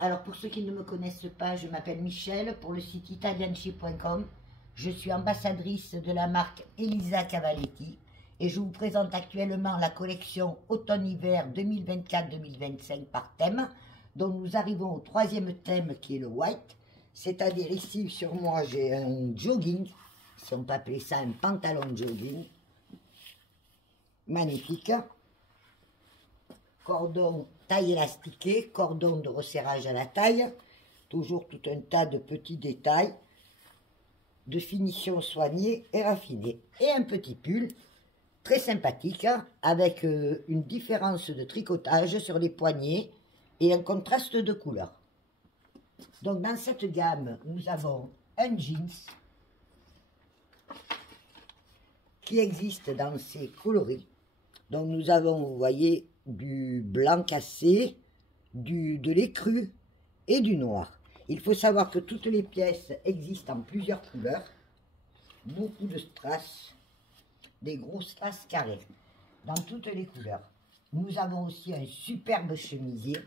Alors pour ceux qui ne me connaissent pas, je m'appelle Michel pour le site italianchi.com. Je suis ambassadrice de la marque Elisa Cavalletti et je vous présente actuellement la collection automne-hiver 2024-2025 par thème, dont nous arrivons au troisième thème qui est le white, c'est-à-dire ici sur moi j'ai un jogging, si on peut appeler ça un pantalon jogging, magnifique, cordon taille élastiquée, cordon de resserrage à la taille, toujours tout un tas de petits détails, de finition soignée et raffinée. Et un petit pull très sympathique, avec une différence de tricotage sur les poignets et un contraste de couleurs. Donc dans cette gamme, nous avons un jeans qui existe dans ces coloris. Donc nous avons, vous voyez, du blanc cassé, de l'écru et du noir. Il faut savoir que toutes les pièces existent en plusieurs couleurs, beaucoup de strass, des gros strass carrés, dans toutes les couleurs. Nous avons aussi un superbe chemisier.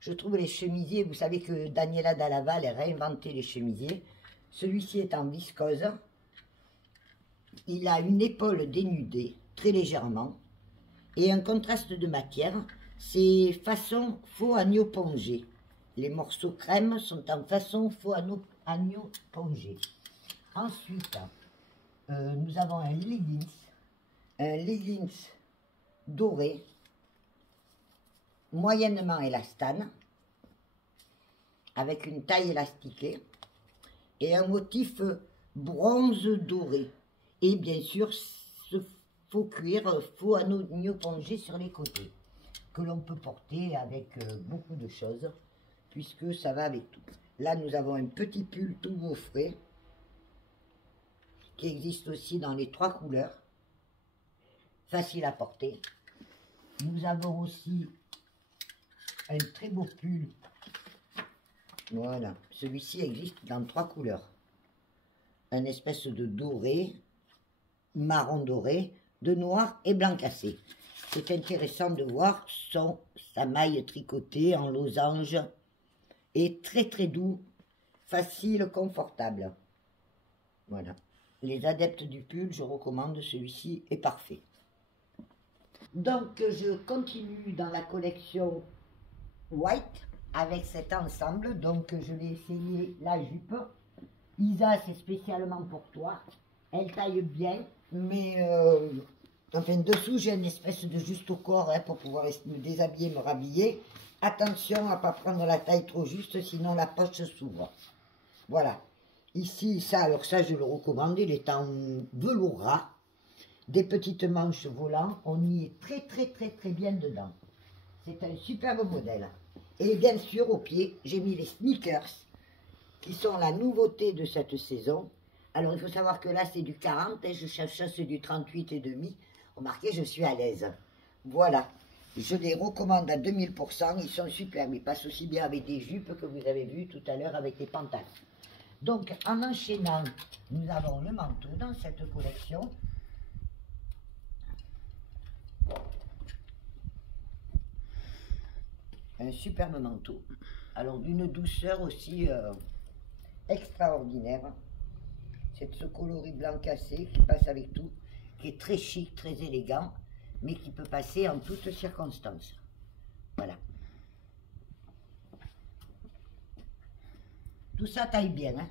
Je trouve les chemisiers, vous savez que Daniela Dallaval a réinventé les chemisiers. Celui-ci est en viscose. Il a une épaule dénudée, très légèrement, et un contraste de matière. C'est façon faux agneau pongé. Les morceaux crème sont en façon faux agneau pongé. Ensuite, nous avons un leggings doré, moyennement élastane, avec une taille élastiquée, et un motif bronze doré. Et bien sûr, ce faux cuir, faux agneau pongé sur les côtés, que l'on peut porter avec beaucoup de choses, puisque ça va avec tout. Là, nous avons un petit pull tout gaufré, qui existe aussi dans les 3 couleurs, facile à porter. Nous avons aussi un très beau pull, voilà, celui-ci existe dans 3 couleurs. Un espèce de doré, marron doré, de noir et blanc cassé. C'est intéressant de voir sa maille tricotée en losange, et très très doux, facile, confortable. Voilà. Les adeptes du pull, je recommande, celui-ci est parfait. Donc je continue dans la collection white avec cet ensemble. Donc je vais essayer la jupe. Isa, c'est spécialement pour toi. Elle taille bien, mais enfin dessous j'ai une espèce de juste au corps pour pouvoir me déshabiller, me rhabiller. Attention à ne pas prendre la taille trop juste, sinon la poche s'ouvre. Voilà. Ici, ça, alors ça, je le recommande, il est en velours ras. Des petites manches volantes, on y est très, très, très, très bien dedans. C'est un superbe modèle. Et bien sûr, au pied, j'ai mis les sneakers, qui sont la nouveauté de cette saison. Alors, il faut savoir que là, c'est du 40, et je cherche du 38,5. Remarquez, je suis à l'aise. Voilà. Je les recommande à 2000%, ils sont superbes. Ils passent aussi bien avec des jupes que vous avez vu tout à l'heure avec les pantalons. Donc, en enchaînant, nous avons le manteau dans cette collection. Un superbe manteau. Alors, d'une douceur aussi extraordinaire. C'est ce coloris blanc cassé qui passe avec tout, qui est très chic, très élégant, mais qui peut passer en toutes circonstances. Voilà. Tout ça taille bien, hein.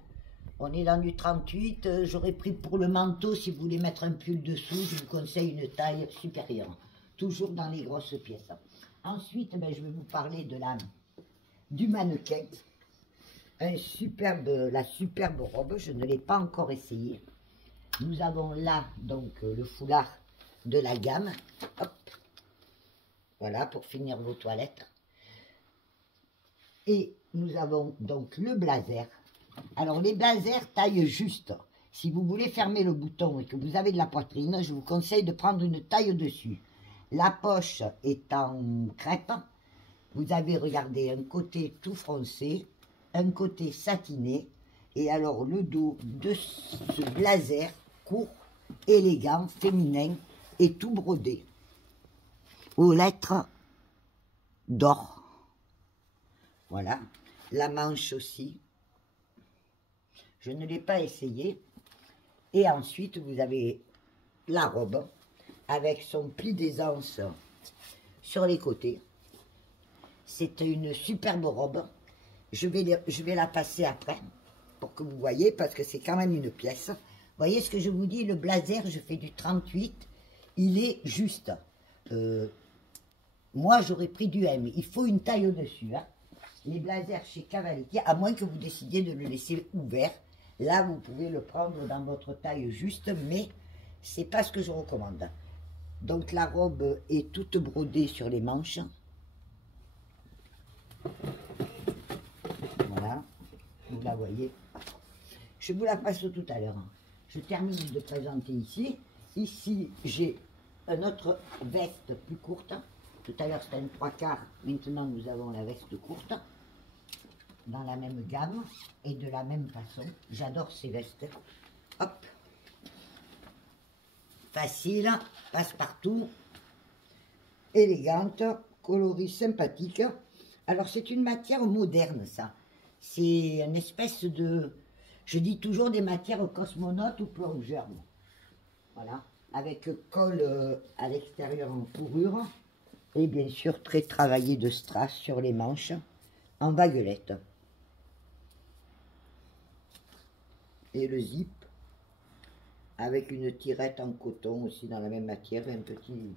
On est dans du 38, j'aurais pris pour le manteau, si vous voulez mettre un pull dessous, je vous conseille une taille supérieure. Toujours dans les grosses pièces. Ensuite, ben, je vais vous parler de du mannequin. La superbe robe, je ne l'ai pas encore essayé. Nous avons là, donc, le foulard de la gamme. Hop. Voilà, pour finir vos toilettes. Et nous avons donc le blazer. Alors, les blazers taille juste. Si vous voulez fermer le bouton et que vous avez de la poitrine, je vous conseille de prendre une taille au-dessus. La poche est en crêpe. Vous avez, regardé, un côté tout froncé, un côté satiné. Et alors, le dos de ce blazer court, élégant, féminin et tout brodé aux lettres d'or. Voilà. La manche aussi. Je ne l'ai pas essayé. Et ensuite, vous avez la robe avec son pli d'aisance sur les côtés. C'est une superbe robe. Je vais la passer après pour que vous voyez, parce que c'est quand même une pièce. Vous voyez ce que je vous dis, le blazer, je fais du 38. Il est juste. Moi, j'aurais pris du M. Il faut une taille au-dessus. Hein. Les blazers chez Cavalletti, à moins que vous décidiez de le laisser ouvert. Là, vous pouvez le prendre dans votre taille juste, mais c'est pas ce que je recommande. Donc, la robe est toute brodée sur les manches. Voilà, vous la voyez. Je vous la passe tout à l'heure. Je termine de présenter ici. Ici, j'ai une autre veste plus courte. Tout à l'heure, c'était une 3/4. Maintenant, nous avons la veste courte. Dans la même gamme et de la même façon. J'adore ces vestes. Hop. Facile, passe-partout. Élégante, coloris sympathique. Alors, c'est une matière moderne, ça. C'est une espèce de... Je dis toujours des matières cosmonautes ou plongeurs. Voilà. Avec col à l'extérieur en fourrure. Et bien sûr, très travaillé de strass sur les manches. En baguelette. Et le zip. Avec une tirette en coton aussi dans la même matière. Un petit...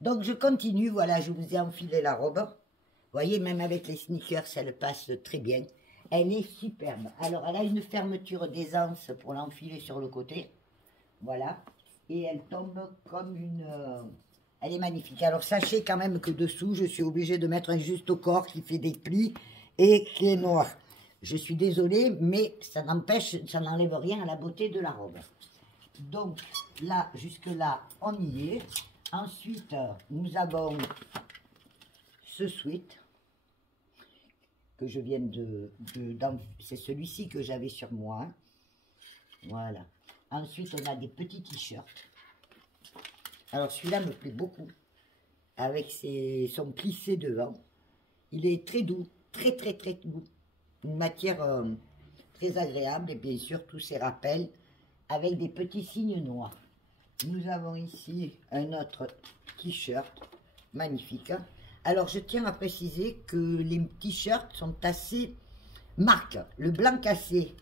Donc, je continue. Voilà, je vous ai enfilé la robe. Vous voyez, même avec les sneakers, elle passe très bien. Elle est superbe. Alors, elle a une fermeture d'aisance pour l'enfiler sur le côté. Voilà. Et elle tombe comme une... Elle est magnifique. Alors, sachez quand même que dessous, je suis obligée de mettre un juste au corps qui fait des plis et qui est noir. Je suis désolée, mais ça n'empêche, ça n'enlève rien à la beauté de la robe. Donc, là, jusque-là, on y est. Ensuite, nous avons ce sweat que je viens c'est celui-ci que j'avais sur moi. Voilà. Ensuite, on a des petits t-shirts. Alors, celui-là me plaît beaucoup. Avec son plissé devant. Il est très doux. Très, très, très doux. Une matière très agréable. Et bien sûr, tous ces rappels avec des petits signes noirs. Nous avons ici un autre t-shirt magnifique. Alors, je tiens à préciser que les t-shirts sont assez marques. Le blanc cassé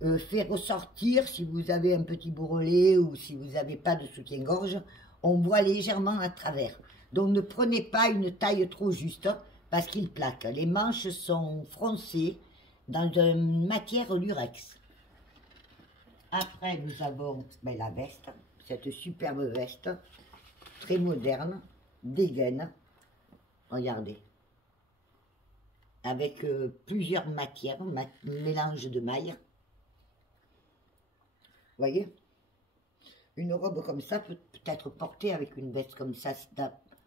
fait ressortir, si vous avez un petit bourrelet ou si vous n'avez pas de soutien-gorge, on voit légèrement à travers. Donc, ne prenez pas une taille trop juste parce qu'il plaque. Les manches sont froncées dans une matière lurex. Après, nous avons la veste, cette superbe veste, très moderne, dégaine. Regardez. Avec plusieurs matières, mélange de mailles. Vous voyez? Une robe comme ça peut être portée avec une veste comme ça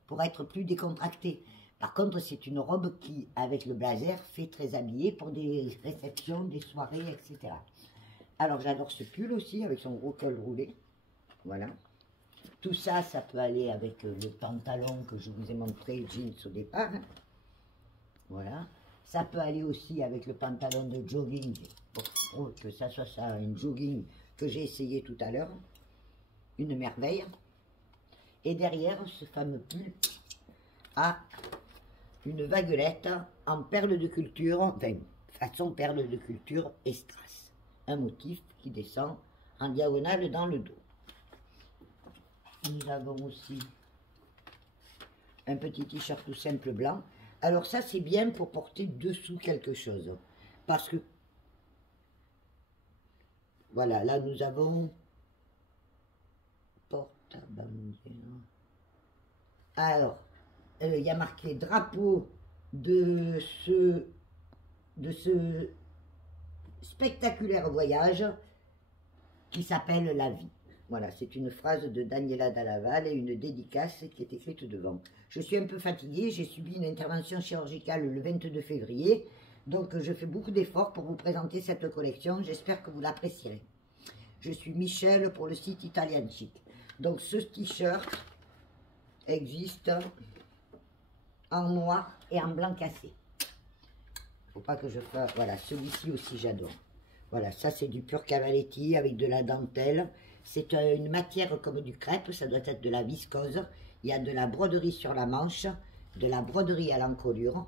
pour être plus décontractée. Par contre, c'est une robe qui, avec le blazer, fait très habillée pour des réceptions, des soirées, etc. Alors, j'adore ce pull aussi, avec son gros col roulé. Voilà. Tout ça, ça peut aller avec le pantalon que je vous ai montré, jeans au départ. Voilà. Ça peut aller aussi avec le pantalon de jogging, pour que ça soit ça, un jogging que j'ai essayé tout à l'heure. Une merveille. Et derrière, ce fameux pull a une vaguelette en perles de culture, enfin, façon perles de culture et strass. Un motif qui descend en diagonale dans le dos. Nous avons aussi un petit t-shirt tout simple blanc. Alors ça, c'est bien pour porter dessous quelque chose. Parce que, voilà, là nous avons porte-bannière. Alors, il y a marqué drapeau de ce spectaculaire voyage qui s'appelle La Vie. Voilà, c'est une phrase de Daniela Dallaval et une dédicace qui est écrite devant. Je suis un peu fatiguée, j'ai subi une intervention chirurgicale le 22 février, donc je fais beaucoup d'efforts pour vous présenter cette collection, j'espère que vous l'apprécierez. Je suis Michel pour le site Italian Chic. Donc ce t-shirt existe en noir et en blanc cassé. Faut pas que je fasse... Voilà, celui-ci aussi j'adore. Voilà, ça c'est du pur Cavaletti avec de la dentelle. C'est une matière comme du crêpe, ça doit être de la viscose. Il y a de la broderie sur la manche, de la broderie à l'encolure.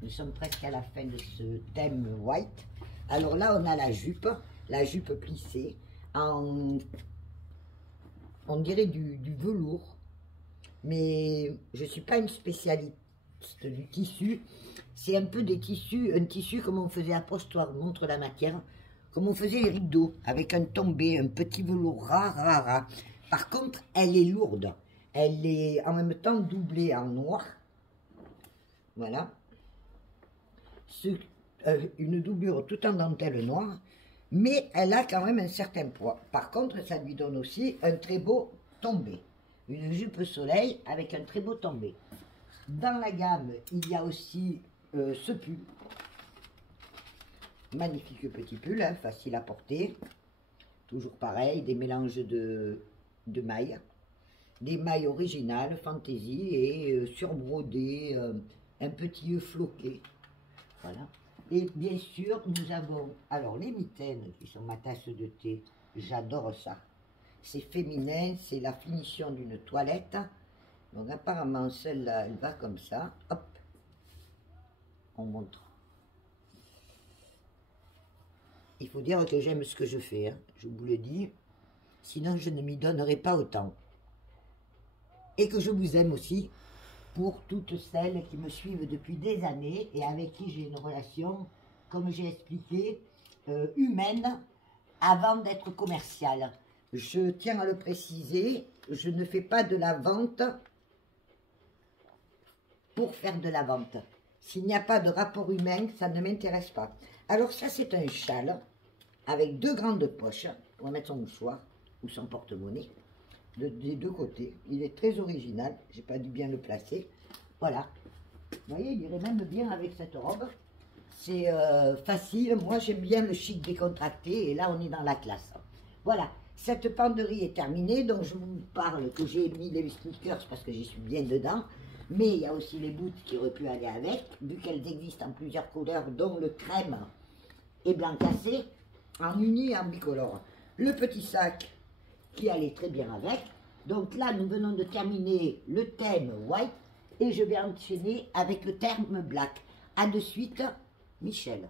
Nous sommes presque à la fin de ce thème white. Alors là, on a la jupe plissée en... On dirait du velours. Mais je ne suis pas une spécialiste du tissu. C'est un peu des tissus, un tissu comme on faisait à Postoir, montre la matière, comme on faisait les rideaux, avec un tombé, un petit velours rare. Par contre, elle est lourde. Elle est en même temps doublée en noir. Voilà. Une doublure tout en dentelle noire, mais elle a quand même un certain poids. Par contre, ça lui donne aussi un très beau tombé. Une jupe soleil avec un très beau tombé. Dans la gamme, il y a aussi ce pull. Magnifique petit pull, hein, facile à porter. Toujours pareil, des mélanges de mailles. Des mailles originales, fantaisie et surbrodées, un petit œuf floqué. Voilà. Et bien sûr, nous avons alors les mitaines qui sont ma tasse de thé. J'adore ça. C'est féminin, c'est la finition d'une toilette. Donc apparemment, celle-là, elle va comme ça. Hop. On montre. Il faut dire que j'aime ce que je fais, hein. Je vous le dis. Sinon, je ne m'y donnerai pas autant. Et que je vous aime aussi. Pour toutes celles qui me suivent depuis des années et avec qui j'ai une relation, comme j'ai expliqué, humaine avant d'être commerciale. Je tiens à le préciser, je ne fais pas de la vente pour faire de la vente. S'il n'y a pas de rapport humain, ça ne m'intéresse pas. Alors ça, c'est un châle avec deux grandes poches. On va mettre son mouchoir ou son porte-monnaie. Des deux côtés. Il est très original. J'ai pas dû bien le placer. Voilà. Vous voyez, il irait même bien avec cette robe. C'est facile. Moi, j'aime bien le chic décontracté. Et là, on est dans la classe. Voilà. Cette penderie est terminée. Donc, je vous parle que j'ai mis les sneakers parce que j'y suis bien dedans. Mais il y a aussi les boots qui auraient pu aller avec. Vu qu'elles existent en plusieurs couleurs, dont le crème et blanc cassé. En uni et en bicolore. Le petit sac qui allait très bien avec. Donc là, nous venons de terminer le thème white et je vais enchaîner avec le thème black. À de suite, Michel.